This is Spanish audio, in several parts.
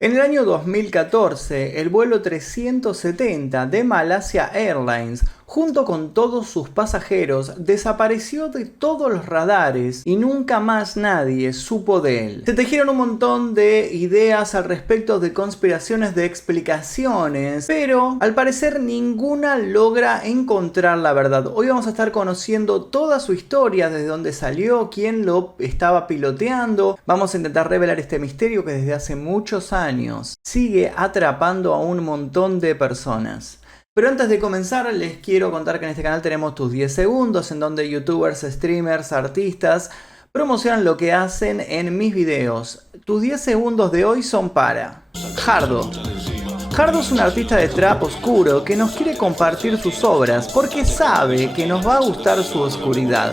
En el año 2014, el vuelo 370 de Malaysia Airlines, junto con todos sus pasajeros, desapareció de todos los radares y nunca más nadie supo de él. Se tejieron un montón de ideas al respecto de conspiraciones, de explicaciones, pero al parecer ninguna logra encontrar la verdad. Hoy vamos a estar conociendo toda su historia, desde dónde salió, quién lo estaba piloteando. Vamos a intentar revelar este misterio que desde hace muchos años sigue atrapando a un montón de personas. Pero antes de comenzar les quiero contar que en este canal tenemos tus 10 segundos en donde youtubers, streamers, artistas promocionan lo que hacen en mis videos. Tus 10 segundos de hoy son para Jardo. Jardo es un artista de trap oscuro que nos quiere compartir sus obras porque sabe que nos va a gustar su oscuridad.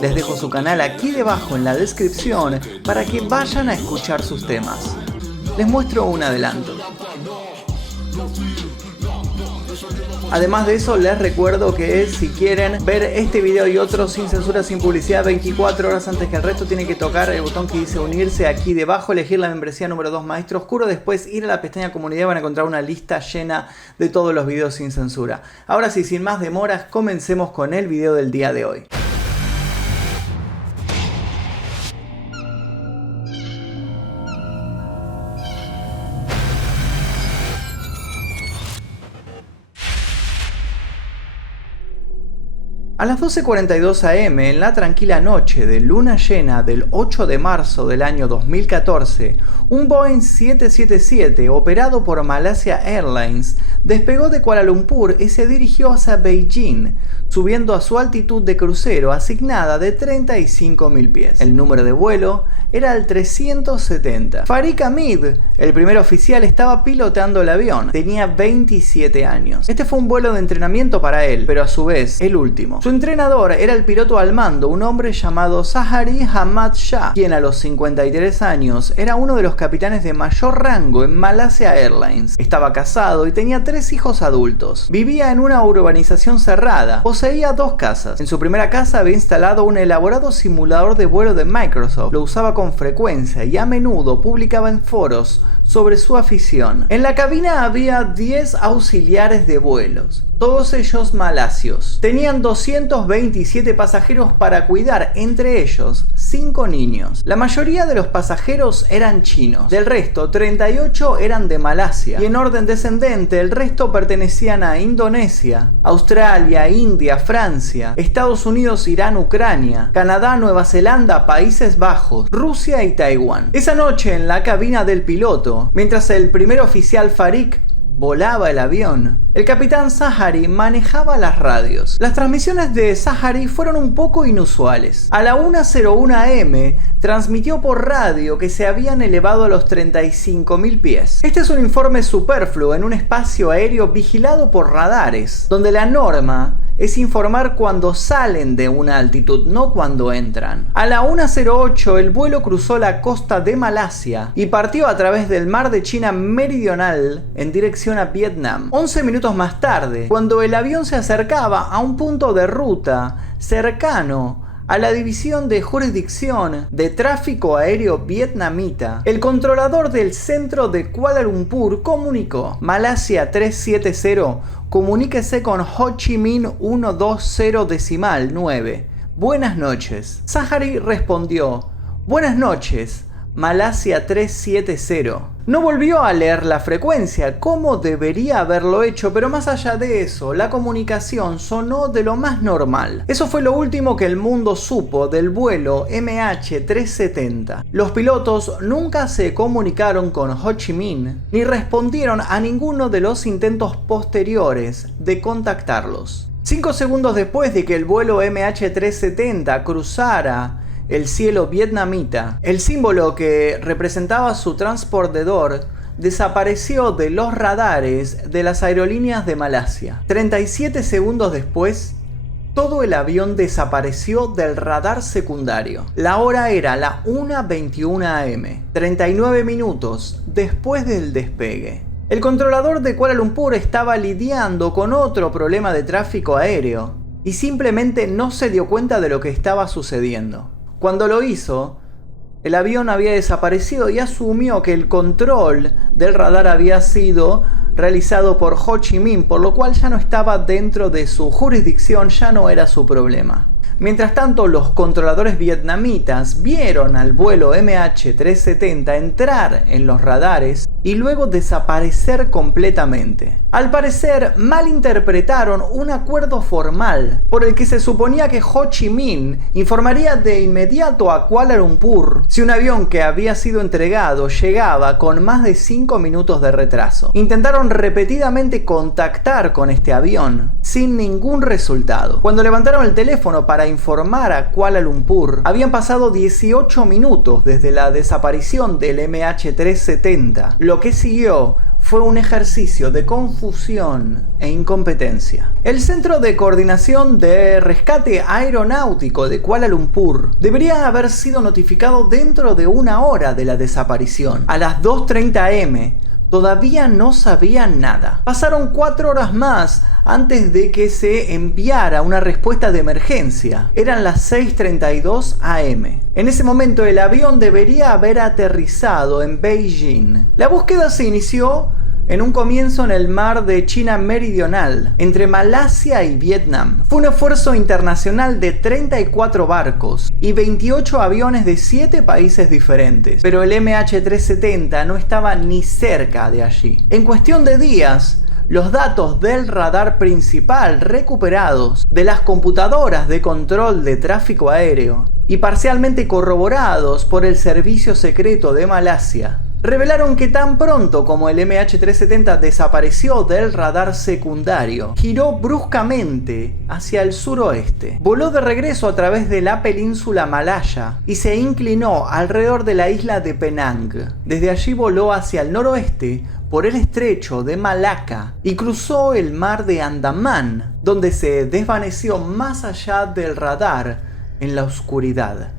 Les dejo su canal aquí debajo en la descripción para que vayan a escuchar sus temas. Les muestro un adelanto. Además de eso, les recuerdo que si quieren ver este video y otros sin censura, sin publicidad, 24 horas antes que el resto, tienen que tocar el botón que dice unirse aquí debajo, elegir la membresía número 2 Maestro Oscuro, después ir a la pestaña comunidad y van a encontrar una lista llena de todos los videos sin censura. Ahora sí, sin más demoras, comencemos con el video del día de hoy. A las 12:42 am, en la tranquila noche de luna llena del 8 de marzo del año 2014, un Boeing 777 operado por Malaysia Airlines despegó de Kuala Lumpur y se dirigió hacia Beijing, subiendo a su altitud de crucero asignada de 35.000 pies. El número de vuelo era el 370. Farik Hamid, el primer oficial, estaba pilotando el avión. Tenía 27 años. Este fue un vuelo de entrenamiento para él, pero a su vez el último. Su entrenador era el piloto al mando, un hombre llamado Zahari Hamad Shah, quien a los 53 años era uno de los capitanes de mayor rango en Malaysia Airlines. Estaba casado y tenía 3 hijos adultos. Vivía en una urbanización cerrada. Poseía 2 casas. En su primera casa había instalado un elaborado simulador de vuelo de Microsoft. Lo usaba con frecuencia y a menudo publicaba en foros sobre su afición. En la cabina había 10 auxiliares de vuelos, todos ellos malaysios. Tenían 227 pasajeros para cuidar, entre ellos 5 niños. La mayoría de los pasajeros eran chinos. Del resto, 38 eran de Malasia. Y en orden descendente, el resto pertenecían a Indonesia, Australia, India, Francia, Estados Unidos, Irán, Ucrania, Canadá, Nueva Zelanda, Países Bajos, Rusia y Taiwán. Esa noche, en la cabina del piloto, mientras el primer oficial Farik volaba el avión, el capitán Zahari manejaba las radios. Las transmisiones de Zahari fueron un poco inusuales. A la 1:01 am transmitió por radio que se habían elevado a los 35.000 pies. Este es un informe superfluo en un espacio aéreo vigilado por radares, donde la norma es informar cuando salen de una altitud, no cuando entran. A la 1:08 el vuelo cruzó la costa de Malasia y partió a través del mar de China meridional en dirección a Vietnam. 11 minutos más tarde, cuando el avión se acercaba a un punto de ruta cercano a la división de jurisdicción de tráfico aéreo vietnamita, el controlador del centro de Kuala Lumpur comunicó: Malasia 370, comuníquese con Ho Chi Minh 120.9. Buenas noches. Zahari respondió: buenas noches, Malasia 370. No volvió a leer la frecuencia como debería haberlo hecho, pero más allá de eso, la comunicación sonó de lo más normal. Eso fue lo último que el mundo supo del vuelo MH370. Los pilotos nunca se comunicaron con Ho Chi Minh, ni respondieron a ninguno de los intentos posteriores de contactarlos. 5 segundos después de que el vuelo MH370 cruzara el cielo vietnamita, el símbolo que representaba su transportador desapareció de los radares de las aerolíneas de Malasia. 37 segundos después, todo el avión desapareció del radar secundario. La hora era la 1:21 am, 39 minutos después del despegue. El controlador de Kuala Lumpur estaba lidiando con otro problema de tráfico aéreo y simplemente no se dio cuenta de lo que estaba sucediendo. Cuando lo hizo, El avión había desaparecido y asumió que el control del radar había sido realizado por Ho Chi Minh, por lo cual ya no estaba dentro de su jurisdicción, ya no era su problema. Mientras tanto, los controladores vietnamitas vieron al vuelo MH370 entrar en los radares y luego desaparecer completamente. Al parecer, malinterpretaron un acuerdo formal por el que se suponía que Ho Chi Minh informaría de inmediato a Kuala Lumpur si un avión que había sido entregado llegaba con más de 5 minutos de retraso. Intentaron repetidamente contactar con este avión sin ningún resultado. Cuando levantaron el teléfono para informar a Kuala Lumpur, habían pasado 18 minutos desde la desaparición del MH370. Lo que siguió fue un ejercicio de confusión e incompetencia. El Centro de Coordinación de Rescate Aeronáutico de Kuala Lumpur debería haber sido notificado dentro de una hora de la desaparición. A las 2:30 am, todavía no sabían nada. Pasaron 4 horas más antes de que se enviara una respuesta de emergencia. Eran las 6:32 am. En ese momento el avión debería haber aterrizado en Beijing. La búsqueda se inició en un comienzo en el mar de China Meridional, entre Malasia y Vietnam. Fue un esfuerzo internacional de 34 barcos y 28 aviones de 7 países diferentes, pero el MH370 no estaba ni cerca de allí. En cuestión de días, los datos del radar principal recuperados de las computadoras de control de tráfico aéreo y parcialmente corroborados por el servicio secreto de Malasia revelaron que tan pronto como el MH370 desapareció del radar secundario, giró bruscamente hacia el suroeste. Voló de regreso a través de la península malaya y se inclinó alrededor de la isla de Penang. Desde allí voló hacia el noroeste por el estrecho de Malaca y cruzó el mar de Andamán, donde se desvaneció más allá del radar en la oscuridad.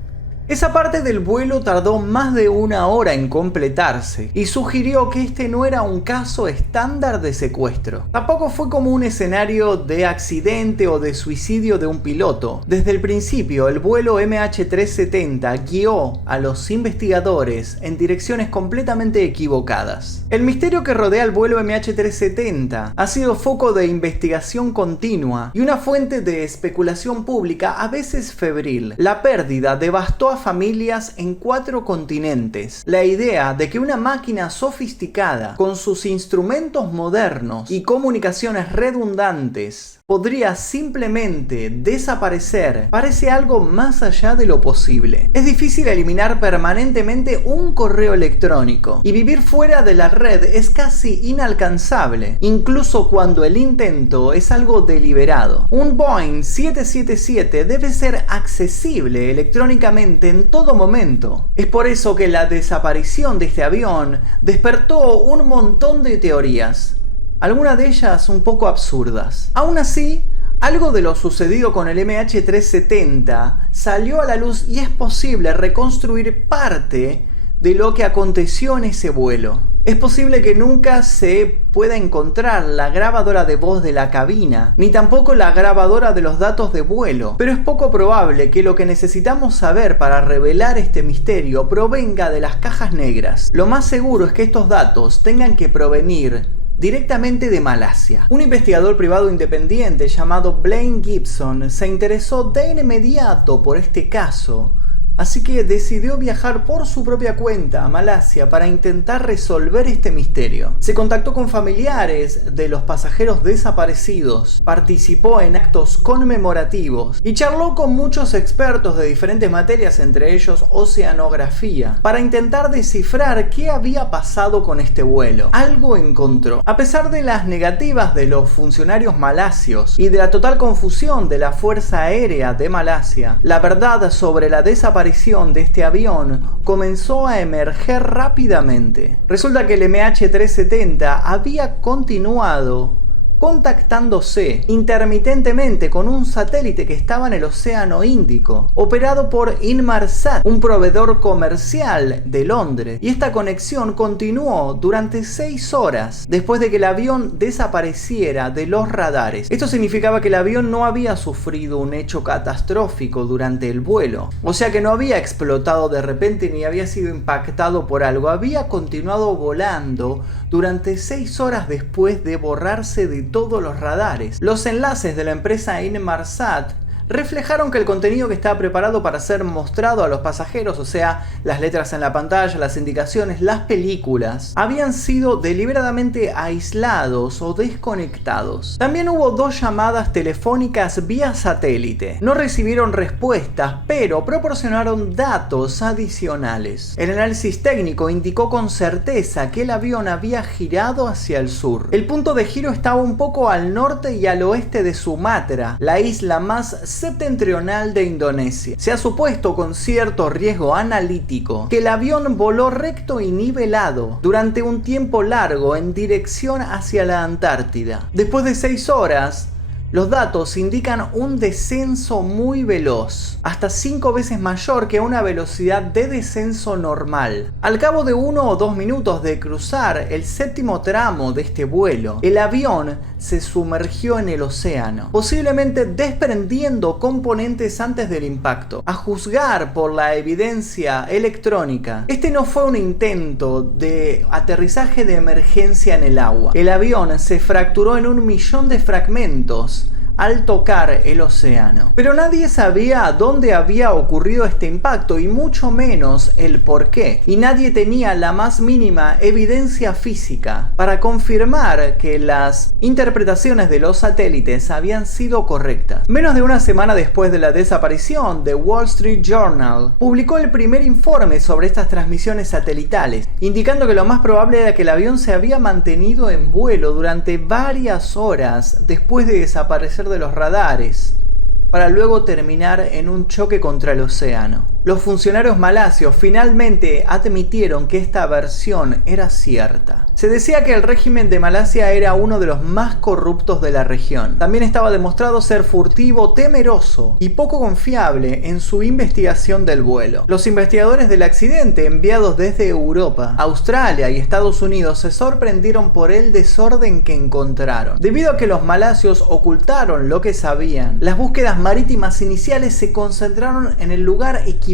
Esa parte del vuelo tardó más de 1 hora en completarse y sugirió que este no era un caso estándar de secuestro. Tampoco fue como un escenario de accidente o de suicidio de un piloto. Desde el principio, el vuelo MH370 guió a los investigadores en direcciones completamente equivocadas. El misterio que rodea el vuelo MH370 ha sido foco de investigación continua y una fuente de especulación pública a veces febril. La pérdida devastó a familias en 4 continentes. La idea de que una máquina sofisticada con sus instrumentos modernos y comunicaciones redundantes podría simplemente desaparecer parece algo más allá de lo posible. Es difícil eliminar permanentemente un correo electrónico y vivir fuera de la red es casi inalcanzable, incluso cuando el intento es algo deliberado. Un Boeing 777 debe ser accesible electrónicamente en todo momento. Es por eso que la desaparición de este avión despertó un montón de teorías, algunas de ellas un poco absurdas. Aún así, algo de lo sucedido con el MH370 salió a la luz y es posible reconstruir parte de lo que aconteció en ese vuelo. Es posible que nunca se pueda encontrar la grabadora de voz de la cabina, ni tampoco la grabadora de los datos de vuelo, pero es poco probable que lo que necesitamos saber para revelar este misterio provenga de las cajas negras. Lo más seguro es que estos datos tengan que provenir directamente de Malasia. Un investigador privado independiente llamado Blaine Gibson se interesó de inmediato por este caso, así que decidió viajar por su propia cuenta a Malasia para intentar resolver este misterio. Se contactó con familiares de los pasajeros desaparecidos, participó en actos conmemorativos y charló con muchos expertos de diferentes materias, entre ellos oceanografía, para intentar descifrar qué había pasado con este vuelo. Algo encontró. A pesar de las negativas de los funcionarios malasios y de la total confusión de la Fuerza Aérea de Malasia, la verdad sobre la desaparición de este avión comenzó a emerger rápidamente. Resulta que el MH370 había continuado contactándose intermitentemente con un satélite que estaba en el Océano Índico, operado por Inmarsat, un proveedor comercial de Londres, y esta conexión continuó durante 6 horas después de que el avión desapareciera de los radares. Esto significaba que el avión no había sufrido un hecho catastrófico durante el vuelo, o sea que no había explotado de repente ni había sido impactado por algo, había continuado volando durante 6 horas después de borrarse de todos los radares. Los enlaces de la empresa Inmarsat reflejaron que el contenido que estaba preparado para ser mostrado a los pasajeros, o sea, las letras en la pantalla, las indicaciones, las películas, habían sido deliberadamente aislados o desconectados. También hubo 2 llamadas telefónicas vía satélite. No recibieron respuestas, pero proporcionaron datos adicionales. El análisis técnico indicó con certeza que el avión había girado hacia el sur. El punto de giro estaba un poco al norte y al oeste de Sumatra, la isla más septentrional de Indonesia. Se ha supuesto con cierto riesgo analítico que el avión voló recto y nivelado durante un tiempo largo en dirección hacia la Antártida. Después de 6 horas, los datos indican un descenso muy veloz, hasta 5 veces mayor que una velocidad de descenso normal. Al cabo de 1 o 2 minutos de cruzar el 7º tramo de este vuelo, el avión se sumergió en el océano, posiblemente desprendiendo componentes antes del impacto. A juzgar por la evidencia electrónica, este no fue un intento de aterrizaje de emergencia en el agua. El avión se fracturó en 1.000.000 de fragmentos al tocar el océano. Pero nadie sabía dónde había ocurrido este impacto y mucho menos el por qué. Y nadie tenía la más mínima evidencia física para confirmar que las interpretaciones de los satélites habían sido correctas. Menos de una semana después de la desaparición, The Wall Street Journal publicó el primer informe sobre estas transmisiones satelitales, indicando que lo más probable era que el avión se había mantenido en vuelo durante varias horas después de desaparecer de los radares, para luego terminar en un choque contra el océano. Los funcionarios malasios finalmente admitieron que esta versión era cierta. Se decía que el régimen de Malasia era uno de los más corruptos de la región. También estaba demostrado ser furtivo, temeroso y poco confiable en su investigación del vuelo. Los investigadores del accidente, enviados desde Europa, Australia y Estados Unidos, se sorprendieron por el desorden que encontraron. Debido a que los malasios ocultaron lo que sabían, las búsquedas marítimas iniciales se concentraron en el lugar equivocado.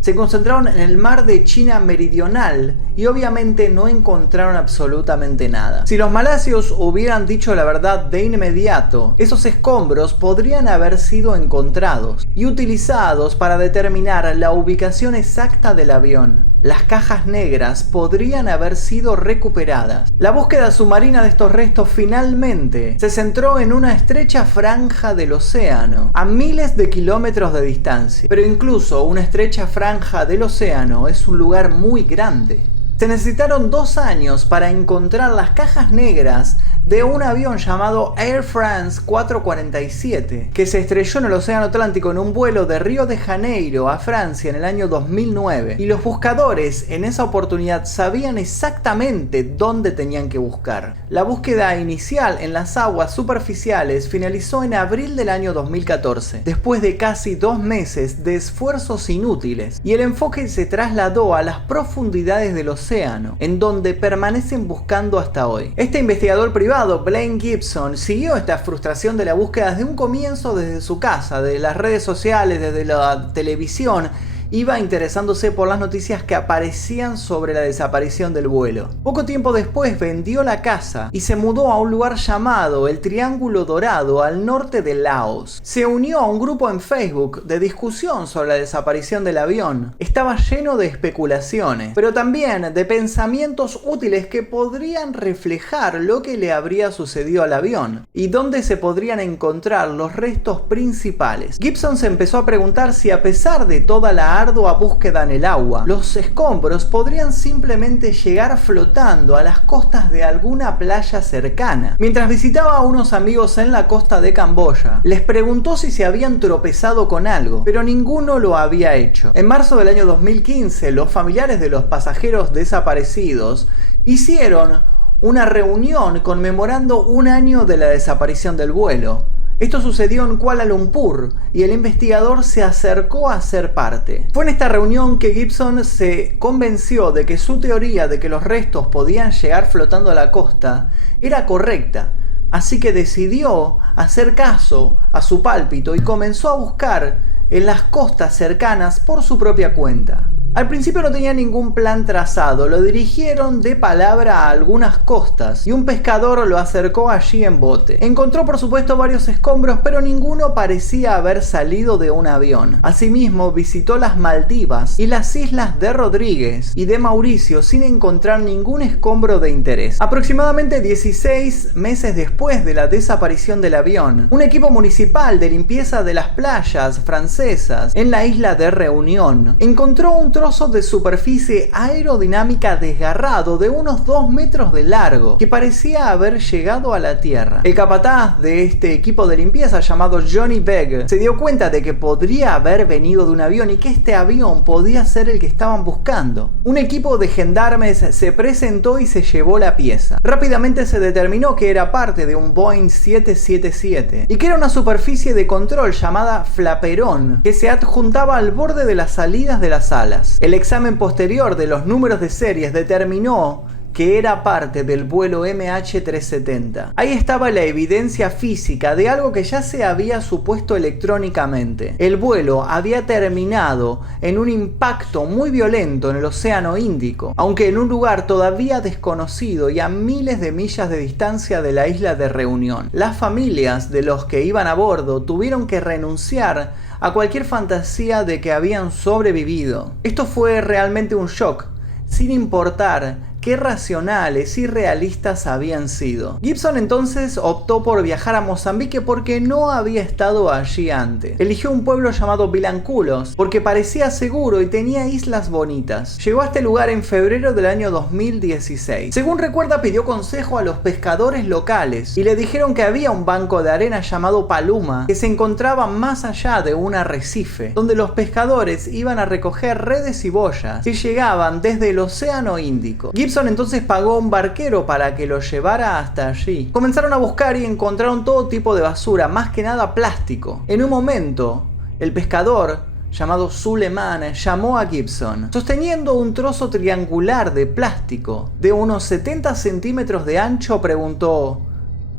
Se concentraron en el mar de China Meridional y obviamente no encontraron absolutamente nada. Si los malasios hubieran dicho la verdad de inmediato, esos escombros podrían haber sido encontrados y utilizados para determinar la ubicación exacta del avión. Las cajas negras podrían haber sido recuperadas. La búsqueda submarina de estos restos finalmente se centró en una estrecha franja del océano, a miles de kilómetros de distancia. Pero incluso una estrecha franja del océano es un lugar muy grande. Se necesitaron 2 años para encontrar las cajas negras de un avión llamado Air France 447, que se estrelló en el Océano Atlántico en un vuelo de Río de Janeiro a Francia en el año 2009. Y los buscadores en esa oportunidad sabían exactamente dónde tenían que buscar. La búsqueda inicial en las aguas superficiales finalizó en abril del año 2014, después de casi 2 meses de esfuerzos inútiles, y el enfoque se trasladó a las profundidades del océano, en donde permanecen buscando hasta hoy. Este investigador privado, Blaine Gibson, siguió esta frustración de la búsqueda desde un comienzo, desde su casa, de las redes sociales, desde la televisión. Iba interesándose por las noticias que aparecían sobre la desaparición del vuelo. Poco tiempo después vendió la casa y se mudó a un lugar llamado el Triángulo Dorado al norte de Laos. Se unió a un grupo en Facebook de discusión sobre la desaparición del avión. Estaba lleno de especulaciones, pero también de pensamientos útiles que podrían reflejar lo que le habría sucedido al avión y dónde se podrían encontrar los restos principales. Gibson se empezó a preguntar si, a pesar de toda la ardua búsqueda en el agua, los escombros podrían simplemente llegar flotando a las costas de alguna playa cercana. Mientras visitaba a unos amigos en la costa de Camboya, les preguntó si se habían tropezado con algo, pero ninguno lo había hecho. En marzo del año 2015, los familiares de los pasajeros desaparecidos hicieron una reunión conmemorando un año de la desaparición del vuelo. Esto sucedió en Kuala Lumpur y el investigador se acercó a ser parte. Fue en esta reunión que Gibson se convenció de que su teoría de que los restos podían llegar flotando a la costa era correcta, así que decidió hacer caso a su pálpito y comenzó a buscar en las costas cercanas por su propia cuenta. Al principio no tenía ningún plan trazado, lo dirigieron de palabra a algunas costas y un pescador lo acercó allí en bote. Encontró por supuesto varios escombros, pero ninguno parecía haber salido de un avión. Asimismo visitó las Maldivas y las islas de Rodríguez y de Mauricio sin encontrar ningún escombro de interés. Aproximadamente 16 meses después de la desaparición del avión, un equipo municipal de limpieza de las playas francesas en la isla de Reunión encontró un trozo de superficie aerodinámica desgarrado de unos 2 metros de largo que parecía haber llegado a la tierra. El capataz de este equipo de limpieza, llamado Johnny Begg, se dio cuenta de que podría haber venido de un avión y que este avión podía ser el que estaban buscando. Un equipo de gendarmes se presentó y se llevó la pieza. Rápidamente se determinó que era parte de un Boeing 777 y que era una superficie de control llamada flaperón que se adjuntaba al borde de las salidas de las alas. El examen posterior de los números de series determinó que era parte del vuelo MH370. Ahí estaba la evidencia física de algo que ya se había supuesto electrónicamente. El vuelo había terminado en un impacto muy violento en el Océano Índico, aunque en un lugar todavía desconocido y a miles de millas de distancia de la isla de Reunión. Las familias de los que iban a bordo tuvieron que renunciar a cualquier fantasía de que habían sobrevivido. Esto fue realmente un shock, sin importar qué racionales y realistas habían sido. Gibson entonces optó por viajar a Mozambique porque no había estado allí antes. Eligió un pueblo llamado Vilanculos porque parecía seguro y tenía islas bonitas. Llegó a este lugar en febrero del año 2016. Según recuerda, pidió consejo a los pescadores locales y le dijeron que había un banco de arena llamado Paluma que se encontraba más allá de un arrecife, donde los pescadores iban a recoger redes y boyas que llegaban desde el Océano Índico. Gibson entonces pagó a un barquero para que lo llevara hasta allí. Comenzaron a buscar y encontraron todo tipo de basura, más que nada plástico. En un momento, el pescador, llamado Suleiman, llamó a Gibson, sosteniendo un trozo triangular de plástico de unos 70 centímetros de ancho. Preguntó: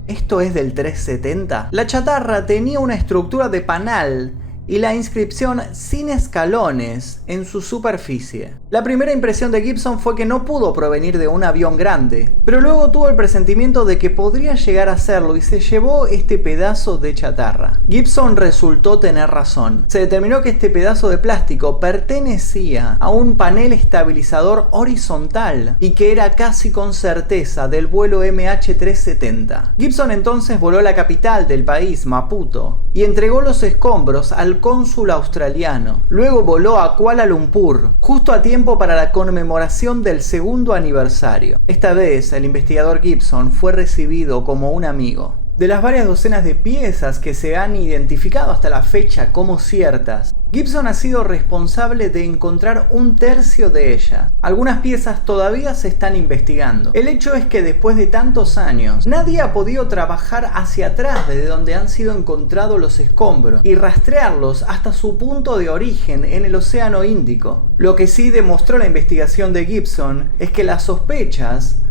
¿esto es del 370? La chatarra tenía una estructura de panal y la inscripción sin escalones en su superficie. La primera impresión de Gibson fue que no pudo provenir de un avión grande, pero luego tuvo el presentimiento de que podría llegar a hacerlo y se llevó este pedazo de chatarra. Gibson resultó tener razón. Se determinó que este pedazo de plástico pertenecía a un panel estabilizador horizontal y que era casi con certeza del vuelo MH370. Gibson entonces voló a la capital del país, Maputo, y entregó los escombros al cónsul australiano. Luego voló a Kuala Lumpur, justo a tiempo para la conmemoración del 2º aniversario. Esta vez, el investigador Gibson fue recibido como un amigo. De las varias docenas de piezas que se han identificado hasta la fecha como ciertas, Gibson ha sido responsable de encontrar 1/3 de ellas. Algunas piezas todavía se están investigando. El hecho es que después de tantos años, nadie ha podido trabajar hacia atrás desde donde han sido encontrados los escombros y rastrearlos hasta su punto de origen en el Océano Índico. Lo que sí demostró la investigación de Gibson es que las sospechas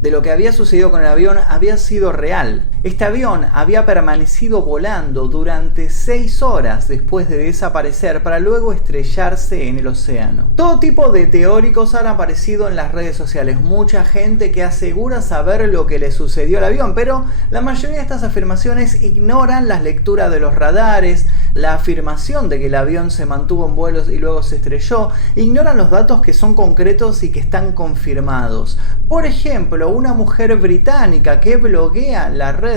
de lo que había sucedido con el avión había sido real. Este avión había permanecido volando durante 6 horas después de desaparecer para luego estrellarse en el océano. Todo tipo de teóricos han aparecido en las redes sociales, mucha gente que asegura saber lo que le sucedió al avión, pero la mayoría de estas afirmaciones ignoran las lecturas de los radares, la afirmación de que el avión se mantuvo en vuelos y luego se estrelló, ignoran los datos que son concretos y que están confirmados. Por ejemplo, una mujer británica que bloguea en la red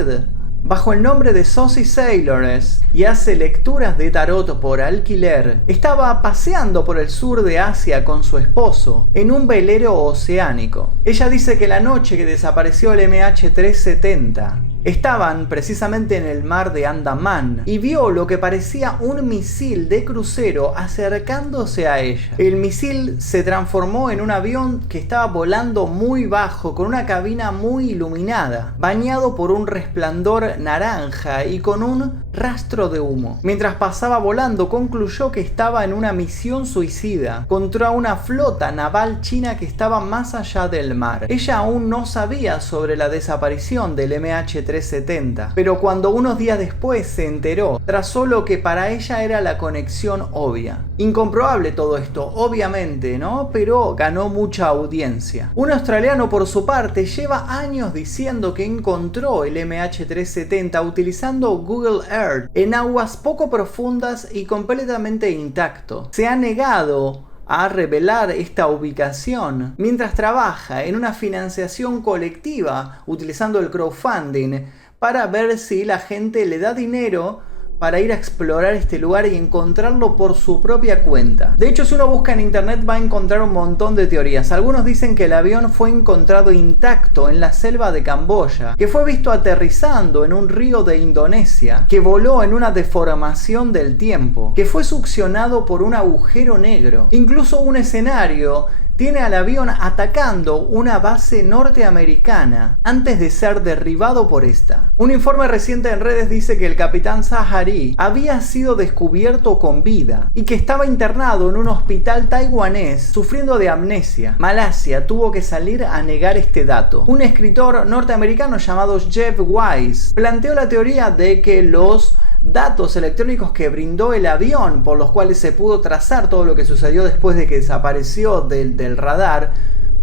bajo el nombre de Saucy Sailors y hace lecturas de tarot por alquiler, estaba paseando por el sur de Asia con su esposo en un velero oceánico. Ella dice que la noche que desapareció el MH370 Estaban precisamente en el mar de Andamán y vio lo que parecía un misil de crucero acercándose a ella. El misil se transformó en un avión que estaba volando muy bajo, con una cabina muy iluminada, bañado por un resplandor naranja y con un rastro de humo. Mientras pasaba volando, concluyó que estaba en una misión suicida contra una flota naval china que estaba más allá del mar. Ella aún no sabía sobre la desaparición del MH370, pero cuando unos días después se enteró, trazó lo que para ella era la conexión obvia. Incomprobable todo esto, obviamente, ¿no? Pero ganó mucha audiencia. Un australiano, por su parte, lleva años diciendo que encontró el MH370 utilizando Google Earth en aguas poco profundas y completamente intacto. Se ha negado a revelar esta ubicación mientras trabaja en una financiación colectiva utilizando el crowdfunding para ver si la gente le da dinero para ir a explorar este lugar y encontrarlo por su propia cuenta. De hecho, si uno busca en internet va a encontrar un montón de teorías. Algunos dicen que el avión fue encontrado intacto en la selva de Camboya, que fue visto aterrizando en un río de Indonesia, que voló en una deformación del tiempo, que fue succionado por un agujero negro. Incluso un escenario tiene al avión atacando una base norteamericana antes de ser derribado por esta. Un informe reciente en redes dice que el capitán Sahari había sido descubierto con vida y que estaba internado en un hospital taiwanés sufriendo de amnesia. Malasia tuvo que salir a negar este dato. Un escritor norteamericano llamado Jeff Wise planteó la teoría de que los datos electrónicos que brindó el avión, por los cuales se pudo trazar todo lo que sucedió después de que desapareció del radar,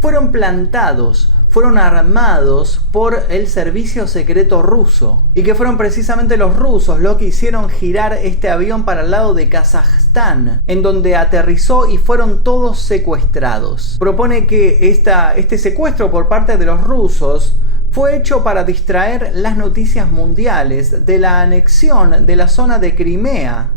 fueron plantados, fueron armados por el servicio secreto ruso, y que fueron precisamente los rusos los que hicieron girar este avión para el lado de Kazajstán, en donde aterrizó y fueron todos secuestrados. Propone que este secuestro por parte de los rusos fue hecho para distraer las noticias mundiales de la anexión de la zona de Crimea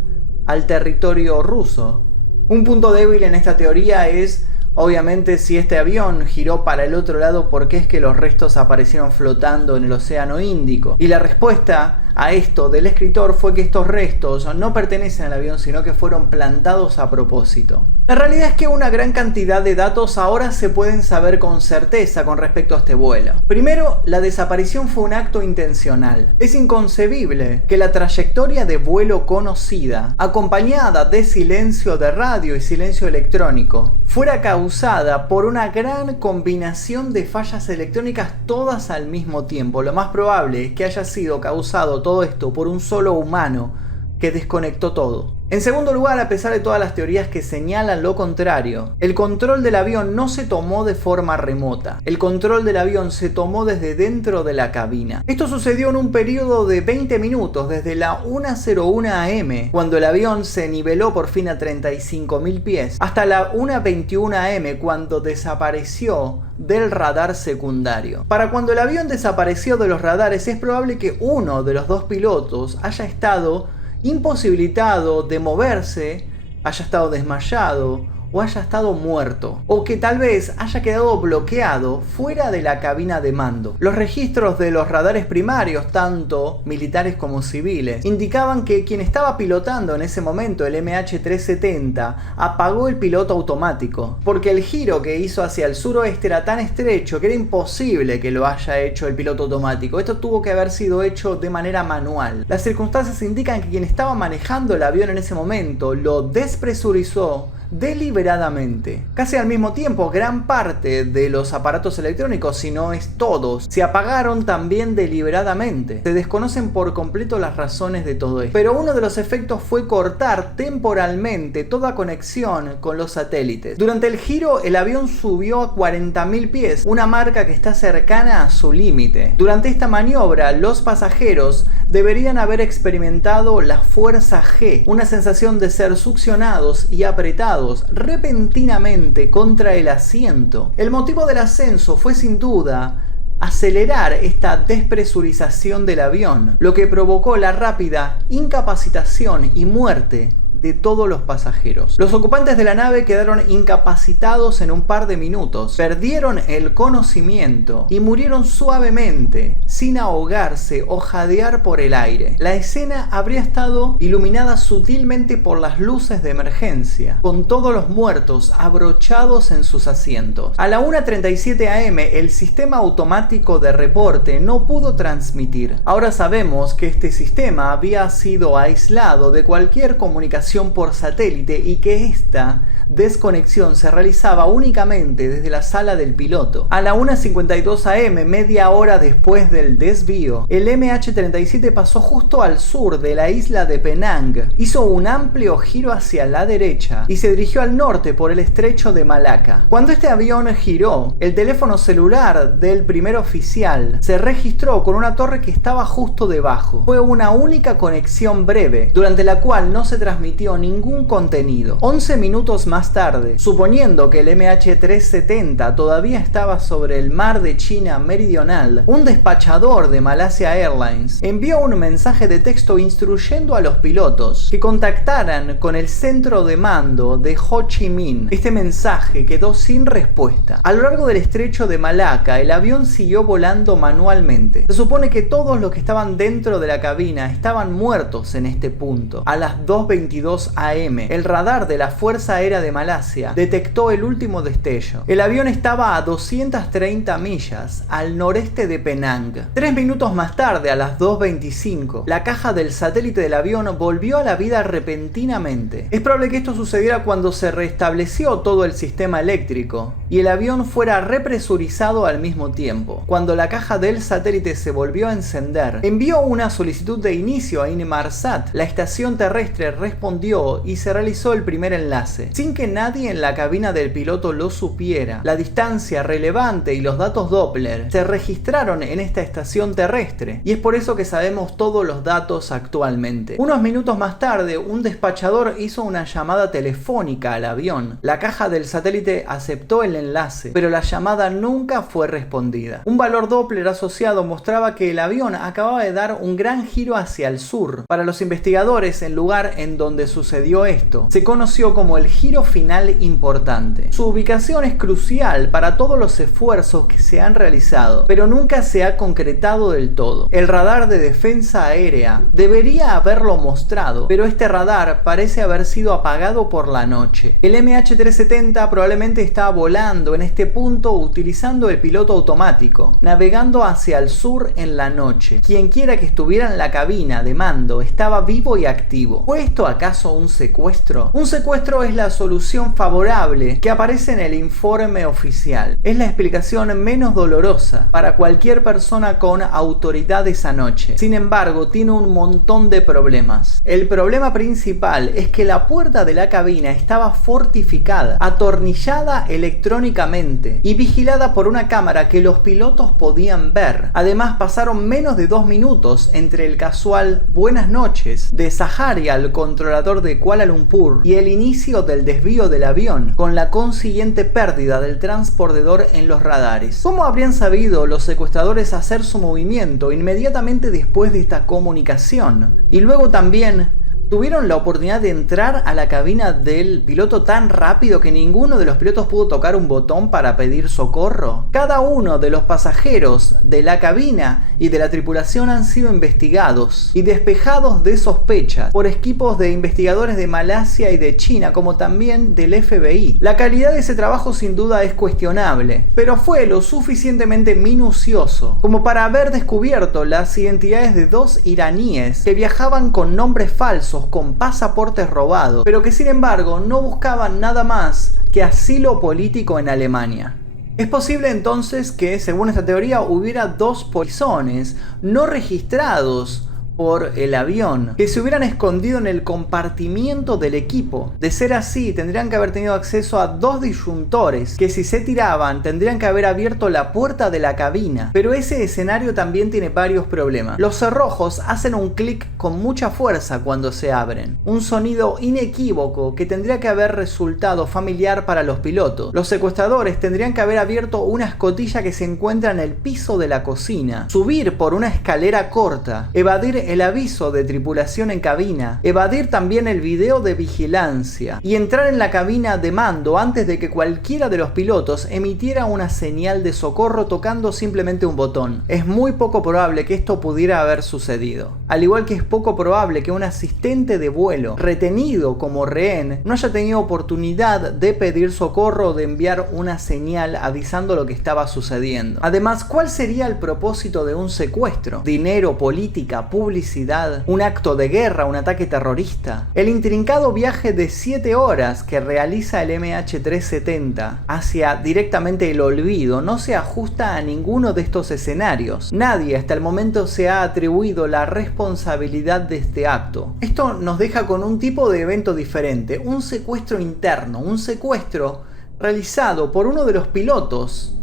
al territorio ruso. Un punto débil en esta teoría es, obviamente, si este avión giró para el otro lado, ¿por qué es que los restos aparecieron flotando en el Océano Índico? Y la respuesta a esto del escritor fue que estos restos no pertenecen al avión, sino que fueron plantados a propósito. La realidad es que una gran cantidad de datos ahora se pueden saber con certeza con respecto a este vuelo. Primero, la desaparición fue un acto intencional. Es inconcebible que la trayectoria de vuelo conocida, acompañada de silencio de radio y silencio electrónico, fuera causada por una gran combinación de fallas electrónicas todas al mismo tiempo. Lo más probable es que haya sido causado todo esto por un solo humano que desconectó todo. En segundo lugar, a pesar de todas las teorías que señalan lo contrario, el control del avión no se tomó de forma remota. El control del avión se tomó desde dentro de la cabina. Esto sucedió en un periodo de 20 minutos, desde la 1:01 am, cuando el avión se niveló por fin a 35.000 pies, hasta la 1:21 am, cuando desapareció del radar secundario. Para cuando el avión desapareció de los radares, es probable que uno de los dos pilotos haya estado imposibilitado de moverse, haya estado desmayado o haya estado muerto, o que tal vez haya quedado bloqueado fuera de la cabina de mando. Los registros de los radares primarios, tanto militares como civiles, indicaban que quien estaba pilotando en ese momento el MH370 apagó el piloto automático, porque el giro que hizo hacia el suroeste era tan estrecho que era imposible que lo haya hecho el piloto automático. Esto tuvo que haber sido hecho de manera manual. Las circunstancias indican que quien estaba manejando el avión en ese momento lo despresurizó deliberadamente. Casi al mismo tiempo, gran parte de los aparatos electrónicos, si no es todos, se apagaron también deliberadamente. Se desconocen por completo las razones de todo esto, pero uno de los efectos fue cortar temporalmente toda conexión con los satélites. Durante el giro, el avión subió a 40.000 pies, una marca que está cercana a su límite. Durante esta maniobra, los pasajeros deberían haber experimentado la fuerza G, una sensación de ser succionados y apretados repentinamente contra el asiento. El motivo del ascenso fue sin duda acelerar esta despresurización del avión, lo que provocó la rápida incapacitación y muerte de todos los pasajeros. Los ocupantes de la nave quedaron incapacitados en un par de minutos, perdieron el conocimiento y murieron suavemente, sin ahogarse o jadear por el aire. La escena habría estado iluminada sutilmente por las luces de emergencia, con todos los muertos abrochados en sus asientos. A la 1:37 am, el sistema automático de reporte no pudo transmitir. Ahora sabemos que este sistema había sido aislado de cualquier comunicación por satélite y que esta desconexión se realizaba únicamente desde la sala del piloto. A la 1:52 am, media hora después del desvío, el MH-37 pasó justo al sur de la isla de Penang, hizo un amplio giro hacia la derecha y se dirigió al norte por el estrecho de Malaca. Cuando este avión giró, el teléfono celular del primer oficial se registró con una torre que estaba justo debajo. Fue una única conexión breve, durante la cual no se transmitió ningún contenido. 11 minutos más tarde, suponiendo que el MH370 todavía estaba sobre el mar de China meridional, un despachador de Malaysia Airlines envió un mensaje de texto instruyendo a los pilotos que contactaran con el centro de mando de Ho Chi Minh. Este mensaje quedó sin respuesta. A lo largo del estrecho de Malaca, el avión siguió volando manualmente. Se supone que todos los que estaban dentro de la cabina estaban muertos en este punto. A las 2:22 am, el radar de la Fuerza Aérea de Malasia detectó el último destello. El avión estaba a 230 millas al noreste de Penang. 3 minutos más tarde, a las 2:25, la caja del satélite del avión volvió a la vida repentinamente. Es probable que esto sucediera cuando se restableció todo el sistema eléctrico y el avión fuera represurizado al mismo tiempo. Cuando la caja del satélite se volvió a encender, envió una solicitud de inicio a Inmarsat. La estación terrestre respondió y se realizó el primer enlace. Sin que nadie en la cabina del piloto lo supiera, la distancia relevante y los datos Doppler se registraron en esta estación terrestre, y es por eso que sabemos todos los datos actualmente. Unos minutos más tarde, un despachador hizo una llamada telefónica al avión. La caja del satélite aceptó el enlace, pero la llamada nunca fue respondida. Un valor Doppler asociado mostraba que el avión acababa de dar un gran giro hacia el sur. Para los investigadores, el lugar en donde sucedió esto se conoció como el giro final importante. Su ubicación es crucial para todos los esfuerzos que se han realizado, pero nunca se ha concretado del todo. El radar de defensa aérea debería haberlo mostrado, pero este radar parece haber sido apagado por la noche. El MH370 probablemente estaba volando en este punto utilizando el piloto automático, navegando hacia el sur en la noche. Quienquiera que estuviera en la cabina de mando estaba vivo y activo. ¿Fue esto acaso un secuestro? Un secuestro es la solución favorable que aparece en el informe oficial. Es la explicación menos dolorosa para cualquier persona con autoridad esa noche. Sin embargo, tiene un montón de problemas. El problema principal es que la puerta de la cabina estaba fortificada, atornillada electrónicamente y vigilada por una cámara que los pilotos podían ver. Además, pasaron menos de 2 minutos entre el casual "buenas noches" de Zaharia, el controlador de Kuala Lumpur, y el inicio del desvío del avión, con la consiguiente pérdida del transpondedor en los radares. ¿Cómo habrían sabido los secuestradores hacer su movimiento inmediatamente después de esta comunicación? Y luego también tuvieron la oportunidad de entrar a la cabina del piloto tan rápido que ninguno de los pilotos pudo tocar un botón para pedir socorro. Cada uno de los pasajeros de la cabina y de la tripulación han sido investigados y despejados de sospechas por equipos de investigadores de Malasia y de China, como también del FBI. La calidad de ese trabajo sin duda es cuestionable, pero fue lo suficientemente minucioso como para haber descubierto las identidades de 2 iraníes que viajaban con nombres falsos, con pasaportes robados, pero que sin embargo no buscaban nada más que asilo político en Alemania. Es posible entonces que, según esta teoría, hubiera 2 polizones no registrados por el avión que se hubieran escondido en el compartimiento del equipo. De ser así, tendrían que haber tenido acceso a 2 disyuntores que, si se tiraban, tendrían que haber abierto la puerta de la cabina. Pero ese escenario también tiene varios problemas. Los cerrojos hacen un clic con mucha fuerza cuando se abren, un sonido inequívoco que tendría que haber resultado familiar para los pilotos. Los secuestradores tendrían que haber abierto una escotilla que se encuentra en el piso de la cocina, subir por una escalera corta, evadir el aviso de tripulación en cabina, evadir también el video de vigilancia y entrar en la cabina de mando antes de que cualquiera de los pilotos emitiera una señal de socorro tocando simplemente un botón. Es muy poco probable que esto pudiera haber sucedido. Al igual que es poco probable que un asistente de vuelo retenido como rehén no haya tenido oportunidad de pedir socorro o de enviar una señal avisando lo que estaba sucediendo. Además, ¿cuál sería el propósito de un secuestro? ¿Dinero, política, publicidad, un acto de guerra, un ataque terrorista? El intrincado viaje de 7 horas que realiza el MH370 hacia directamente el olvido no se ajusta a ninguno de estos escenarios. Nadie hasta el momento se ha atribuido la responsabilidad de este acto. Esto nos deja con un tipo de evento diferente, un secuestro interno, un secuestro realizado por uno de los pilotos,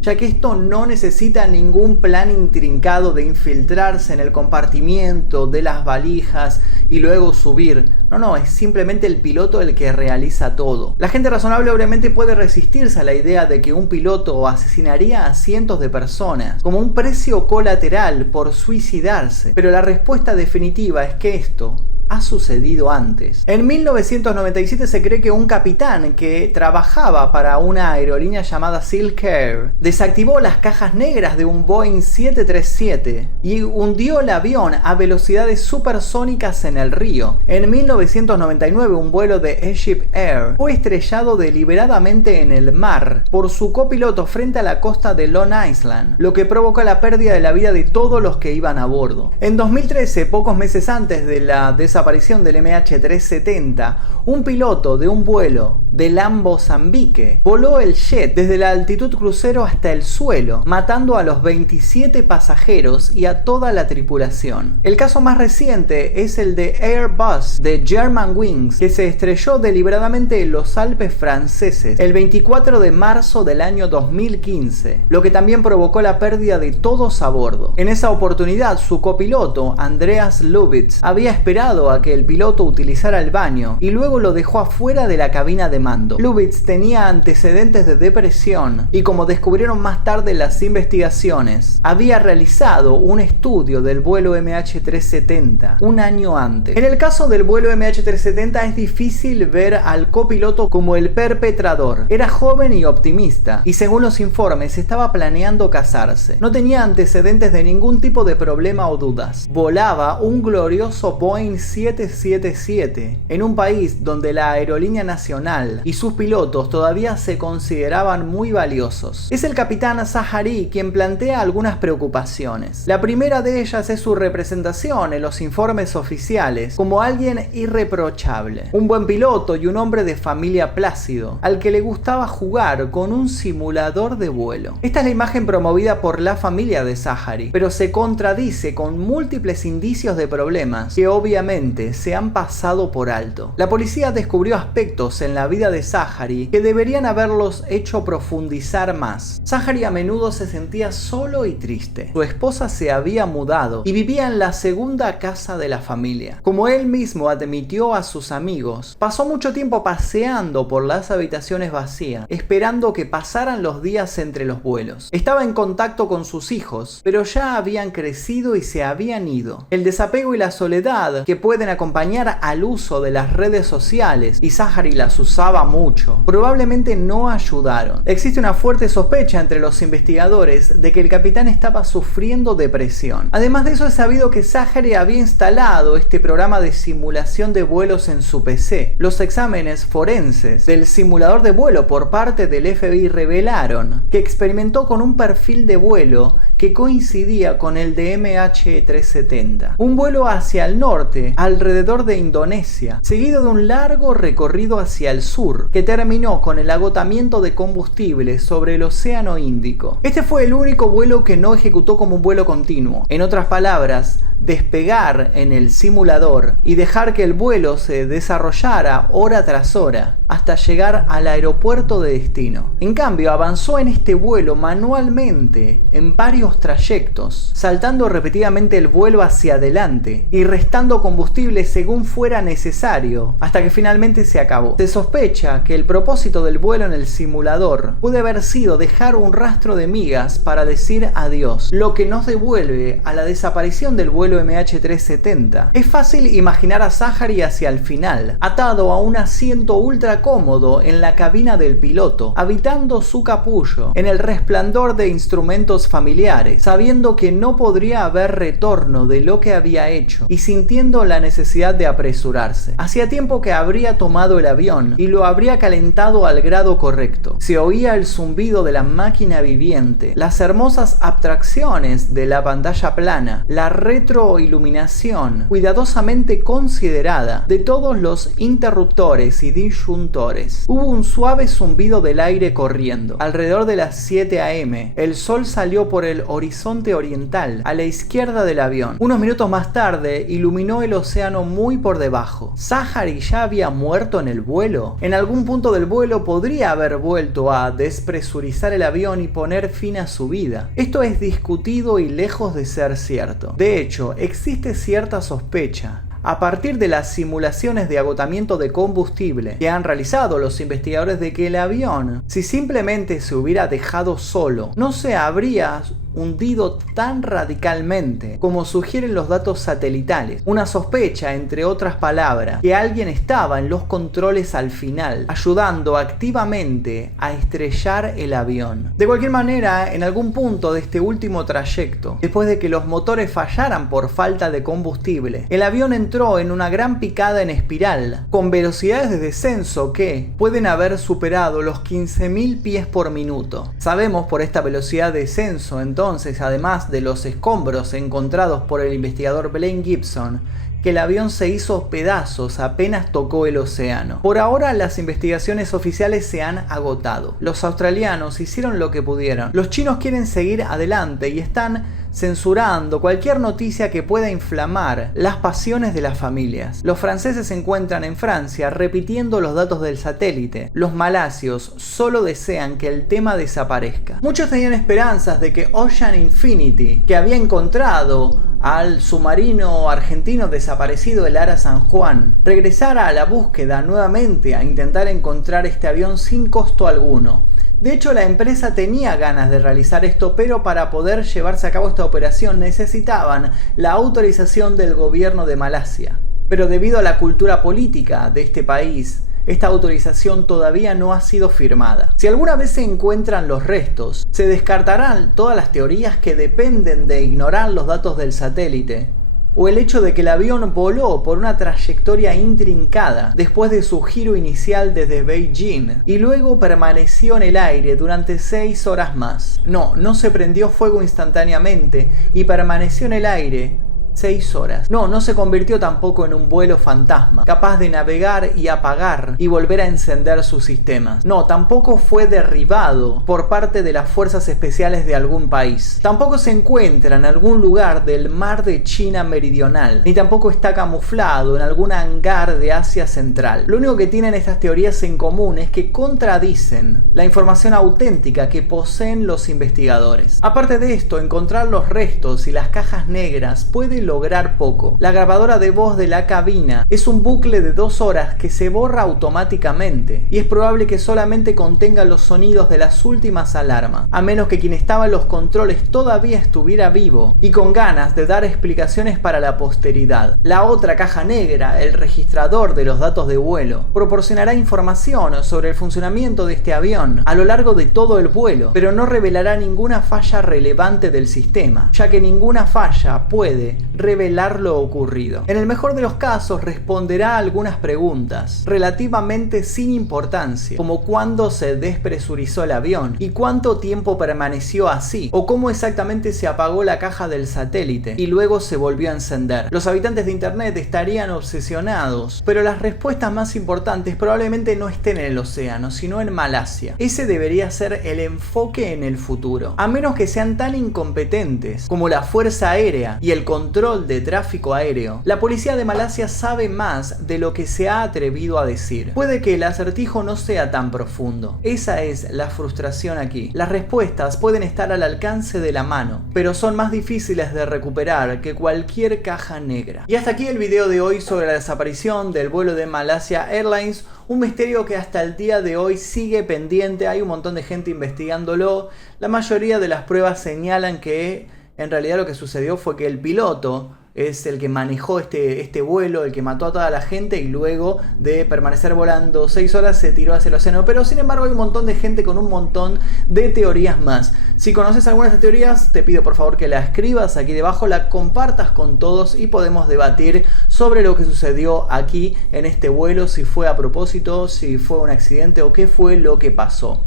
ya que esto no necesita ningún plan intrincado de infiltrarse en el compartimiento de las valijas y luego subir. No, es simplemente el piloto el que realiza todo. La gente razonable obviamente puede resistirse a la idea de que un piloto asesinaría a cientos de personas como un precio colateral por suicidarse, pero la respuesta definitiva es que esto ha sucedido antes. En 1997 se cree que un capitán que trabajaba para una aerolínea llamada Silk Air desactivó las cajas negras de un Boeing 737 y hundió el avión a velocidades supersónicas en el río. En 1999 un vuelo de Egypt Air fue estrellado deliberadamente en el mar por su copiloto frente a la costa de Long Island, lo que provocó la pérdida de la vida de todos los que iban a bordo. En 2013, pocos meses antes de la desaparición del MH370, un piloto de un vuelo de Mozambique voló el jet desde la altitud crucero hasta el suelo, matando a los 27 pasajeros y a toda la tripulación. El caso más reciente es el de Airbus de Germanwings, que se estrelló deliberadamente en los Alpes franceses el 24 de marzo del año 2015, lo que también provocó la pérdida de todos a bordo. En esa oportunidad, su copiloto, Andreas Lubitz, había esperado a que el piloto utilizara el baño y luego lo dejó afuera de la cabina de mando. Lubitz tenía antecedentes de depresión y, como descubrieron más tarde las investigaciones, había realizado un estudio del vuelo MH370 un año antes. En el caso del vuelo MH370 es difícil ver al copiloto como el perpetrador. Era joven y optimista y, según los informes, estaba planeando casarse. No tenía antecedentes de ningún tipo de problema o dudas. Volaba un glorioso Boeing 777 en un país donde la aerolínea nacional y sus pilotos todavía se consideraban muy valiosos. Es el capitán Zahari quien plantea algunas preocupaciones. La primera de ellas es su representación en los informes oficiales como alguien irreprochable, un buen piloto y un hombre de familia plácido, al que le gustaba jugar con un simulador de vuelo. Esta es la imagen promovida por la familia de Zahari, pero se contradice con múltiples indicios de problemas que obviamente se han pasado por alto. La policía descubrió aspectos en la vida de Zahari que deberían haberlos hecho profundizar más. Zahari a menudo se sentía solo y triste. Su esposa se había mudado y vivía en la segunda casa de la familia. Como él mismo admitió a sus amigos, pasó mucho tiempo paseando por las habitaciones vacías, esperando que pasaran los días entre los vuelos. Estaba en contacto con sus hijos, pero ya habían crecido y se habían ido. El desapego y la soledad que pueden acompañar al uso de las redes sociales, y Zahari las usaba mucho, probablemente no ayudaron. Existe una fuerte sospecha entre los investigadores de que el capitán estaba sufriendo depresión. Además de eso, es sabido que Zahari había instalado este programa de simulación de vuelos en su PC. Los exámenes forenses del simulador de vuelo por parte del FBI revelaron que experimentó con un perfil de vuelo que coincidía con el de MH370. Un vuelo hacia el norte, alrededor de Indonesia, seguido de un largo recorrido hacia el sur, que terminó con el agotamiento de combustible sobre el Océano Índico. Este fue el único vuelo que no ejecutó como un vuelo continuo. En otras palabras, despegar en el simulador y dejar que el vuelo se desarrollara hora tras hora hasta llegar al aeropuerto de destino. En cambio, avanzó en este vuelo manualmente en varios trayectos, saltando repetidamente el vuelo hacia adelante y restando combustible según fuera necesario, hasta que finalmente se acabó. Se sospecha que el propósito del vuelo en el simulador puede haber sido dejar un rastro de migas para decir adiós, lo que nos devuelve a la desaparición del vuelo MH370. Es fácil imaginar a Zachary hacia el final, atado a un asiento ultra cómodo en la cabina del piloto, habitando su capullo, en el resplandor de instrumentos familiares, sabiendo que no podría haber retorno de lo que había hecho y sintiendo la necesidad de apresurarse. Hacía tiempo que habría tomado el avión y lo habría calentado al grado correcto. Se oía el zumbido de la máquina viviente, las hermosas abstracciones de la pantalla plana, la retroiluminación cuidadosamente considerada de todos los interruptores y disyuntores. Hubo un suave zumbido del aire corriendo. Alrededor de las 7 a.m., el sol salió por el horizonte oriental, a la izquierda del avión. Unos minutos más tarde, iluminó el océano muy por debajo. ¿Zachary ya había muerto en el vuelo? En algún punto del vuelo podría haber vuelto a despresurizar el avión y poner fin a su vida. Esto es discutido y lejos de ser cierto. De hecho, existe cierta sospecha a partir de las simulaciones de agotamiento de combustible que han realizado los investigadores de que el avión, si simplemente se hubiera dejado solo, no se habría hundido tan radicalmente como sugieren los datos satelitales. Una sospecha, entre otras palabras, que alguien estaba en los controles al final, ayudando activamente a estrellar el avión. De cualquier manera, en algún punto de este último trayecto, después de que los motores fallaran por falta de combustible, el avión entró en una gran picada en espiral, con velocidades de descenso que pueden haber superado los 15.000 pies por minuto. Sabemos por esta velocidad de descenso, entonces, además de los escombros encontrados por el investigador Blaine Gibson, que el avión se hizo pedazos apenas tocó el océano. Por ahora las investigaciones oficiales se han agotado. Los australianos hicieron lo que pudieron. Los chinos quieren seguir adelante y están censurando cualquier noticia que pueda inflamar las pasiones de las familias. Los franceses se encuentran en Francia repitiendo los datos del satélite. Los malasios solo desean que el tema desaparezca. Muchos tenían esperanzas de que Ocean Infinity, que había encontrado al submarino argentino desaparecido el Ara San Juan, regresara a la búsqueda nuevamente a intentar encontrar este avión sin costo alguno. De hecho, la empresa tenía ganas de realizar esto, pero para poder llevarse a cabo esta operación necesitaban la autorización del gobierno de Malasia. Pero debido a la cultura política de este país, esta autorización todavía no ha sido firmada. Si alguna vez se encuentran los restos, se descartarán todas las teorías que dependen de ignorar los datos del satélite, o el hecho de que el avión voló por una trayectoria intrincada después de su giro inicial desde Beijing y luego permaneció en el aire durante 6 horas más. No se prendió fuego instantáneamente y permaneció en el aire 6 horas. No se convirtió tampoco en un vuelo fantasma, capaz de navegar y apagar y volver a encender sus sistemas. No, tampoco fue derribado por parte de las fuerzas especiales de algún país. Tampoco se encuentra en algún lugar del mar de China meridional, ni tampoco está camuflado en algún hangar de Asia Central. Lo único que tienen estas teorías en común es que contradicen la información auténtica que poseen los investigadores. Aparte de esto, encontrar los restos y las cajas negras puede lograr poco. La grabadora de voz de la cabina es un bucle de 2 horas que se borra automáticamente y es probable que solamente contenga los sonidos de las últimas alarmas, a menos que quien estaba en los controles todavía estuviera vivo y con ganas de dar explicaciones para la posteridad. La otra caja negra, el registrador de los datos de vuelo, proporcionará información sobre el funcionamiento de este avión a lo largo de todo el vuelo, pero no revelará ninguna falla relevante del sistema, ya que ninguna falla puede revelar lo ocurrido. En el mejor de los casos responderá a algunas preguntas relativamente sin importancia, como cuándo se despresurizó el avión y cuánto tiempo permaneció así, o cómo exactamente se apagó la caja del satélite y luego se volvió a encender. Los habitantes de internet estarían obsesionados, pero las respuestas más importantes probablemente no estén en el océano, sino en Malasia. Ese debería ser el enfoque en el futuro, a menos que sean tan incompetentes como la Fuerza Aérea y el control control de tráfico aéreo, la policía de Malasia sabe más de lo que se ha atrevido a decir. Puede que el acertijo no sea tan profundo. Esa es la frustración aquí. Las respuestas pueden estar al alcance de la mano, pero son más difíciles de recuperar que cualquier caja negra. Y hasta aquí el video de hoy sobre la desaparición del vuelo de Malaysia Airlines, un misterio que hasta el día de hoy sigue pendiente. Hay un montón de gente investigándolo. La mayoría de las pruebas señalan que en realidad lo que sucedió fue que el piloto es el que manejó este vuelo, el que mató a toda la gente y luego de permanecer volando 6 horas se tiró hacia el océano. Pero sin embargo hay un montón de gente con un montón de teorías más. Si conoces alguna de estas teorías, te pido por favor que la escribas aquí debajo, la compartas con todos y podemos debatir sobre lo que sucedió aquí en este vuelo, si fue a propósito, si fue un accidente o qué fue lo que pasó.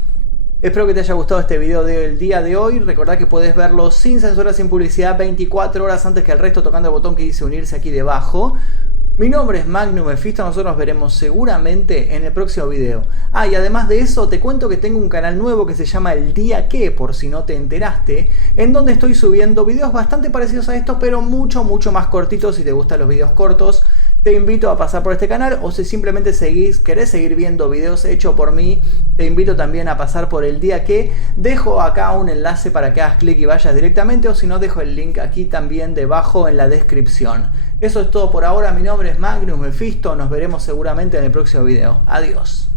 Espero que te haya gustado este video del día de hoy. Recordá que podés verlo sin censura, sin publicidad, 24 horas antes que el resto, tocando el botón que dice unirse aquí debajo. Mi nombre es Magnum Mephisto, nosotros nos veremos seguramente en el próximo video. Y además de eso te cuento que tengo un canal nuevo que se llama El Día Que, por si no te enteraste, en donde estoy subiendo videos bastante parecidos a estos, pero mucho más cortitos. Si te gustan los videos cortos, te invito a pasar por este canal, o si simplemente querés seguir viendo videos hechos por mí, te invito también a pasar por El Día Que. Dejo acá un enlace para que hagas clic y vayas directamente, o si no, dejo el link aquí también debajo en la descripción. Eso es todo por ahora. Mi nombre es Magnum Mephisto, nos veremos seguramente en el próximo video. Adiós.